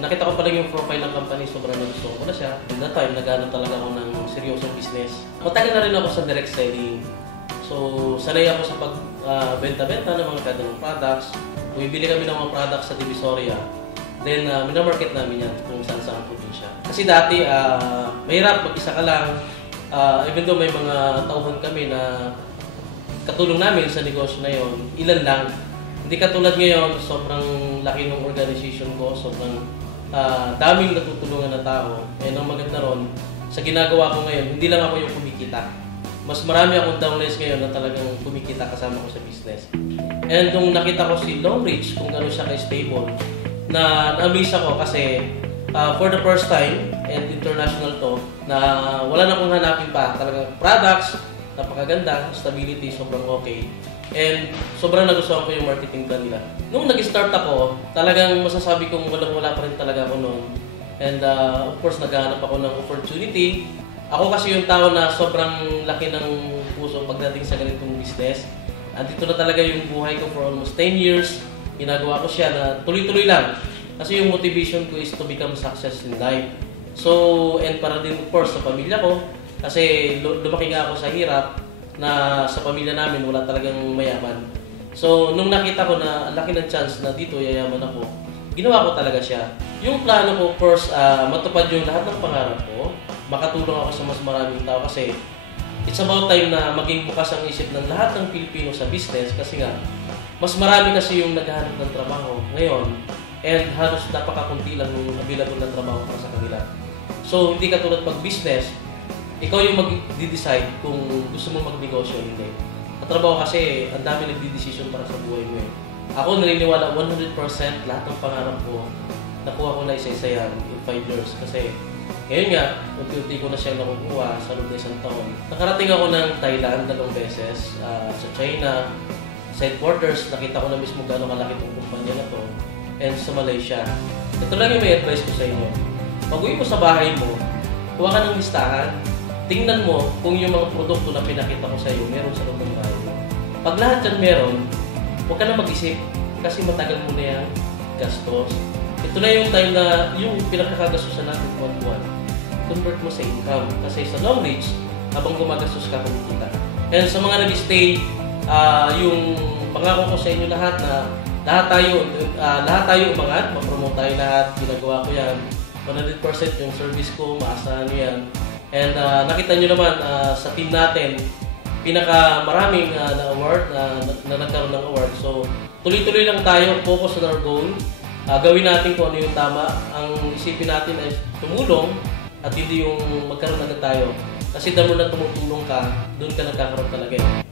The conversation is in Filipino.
nakita ko pa lang yung profile ng company, sobrang nagustuhan ko na siya. At that time, naghanap talaga ako ng seryosong business. Matagal na rin ako sa direct selling. So, sanay ako sa pagbenta-benta ng mga kada products. Bumibili kami ng mga products sa Divisoria. Then, minamarket namin yan kung saan-saan po din siya. Kasi dati, mahirap, mag-isa ka lang. Even though may mga tauhan kami na katulong namin sa negosyo na yon, ilan lang. Hindi katulad ngayon, sobrang laki ng organization ko, sobrang daming natutulungan na tao. And ang maganda ron, sa ginagawa ko ngayon, hindi lang ako yung kumikita. Mas marami akong downlines ngayon na talagang kumikita kasama ko sa business. And nung nakita ko si Longbridge, kung gano'n siya ka-stable, na-amaze ako kasi for the first time, and international to, na wala na akong hanapin pa. Talagang products, napakaganda, stability, sobrang okay. And sobrang nagustuhan ko yung marketing plan nila. Nung nag-start ako, talagang masasabi kong walang-wala pa rin talaga ako noon. And of course, naghahanap ako ng opportunity. Ako kasi yung tao na sobrang laki ng puso pagdating sa ganitong business. Andito na talaga yung buhay ko for almost 10 years. Ginagawa ko siya na tuloy-tuloy lang. Kasi yung motivation ko is to become success in life. So, and para din of course sa pamilya ko. Kasi lumaki nga ako sa hirap na sa pamilya namin wala talagang mayaman. So, nung nakita ko na laki ng chance na dito yayaman ako, ginawa ko talaga siya. Yung plano ko, of course, matupad yung lahat ng pangarap ko. Makatulong ako sa mas maraming tao kasi it's about time na maging bukas ang isip ng lahat ng Pilipino sa business kasi nga, mas marami kasi yung naghahanap ng trabaho ngayon and halos napakakunti lang yung available na trabaho para sa kanila. So, hindi katulad pag-business, ikaw yung mag-decide kung gusto mo magnegosyo o hindi. At trabaho kasi, ang dami nagdi-decision para sa buhay mo eh. Ako naniniwala 100% lahat ng pangarap ko, nakuha ko na isa-isa yan in 5 years. Kasi ngayon nga, unti-unti ko na siyang nakukuha sa loob ng isang taon. Nakarating ako ng Thailand 2 beses, sa China, sa headquarters, nakita ko na mismo gano'ng kalaki itong kumpanya na to, and sa Malaysia. Ito lang yung may advice ko sa inyo. Pag-uwi mo sa bahay mo, kuha ka ng listahan, tingnan mo kung yung mga produkto na pinakita ko sa iyo meron sa loob ng bahay mo. Pag lahat yan meron, huwag ka na mag-isip kasi matagal mo na yan gastos. Ito na yung time na yung pinakakagastusan natin buwan-buwan, convert mo sa income. Kasi sa Longbridge, habang gumagastos ka, kumikita. And sa mga nag-stay, yung pangako ko sa inyo lahat na lahat tayo umangat, ma-promote tayo lahat, ginagawa ko yan. 100% yung service ko, maasahan nyo yan. And nakita nyo naman sa team natin, pinaka-maraming na-award, na nagkaroon ng award. So, tuloy-tuloy lang tayo, focus on our goal. Gawin natin kung ano yung tama. Ang isipin natin ay tumulong at hindi yung magkaroon agad tayo. Kasi damo na tumutulong ka, doon ka nagkakaroon talaga eh.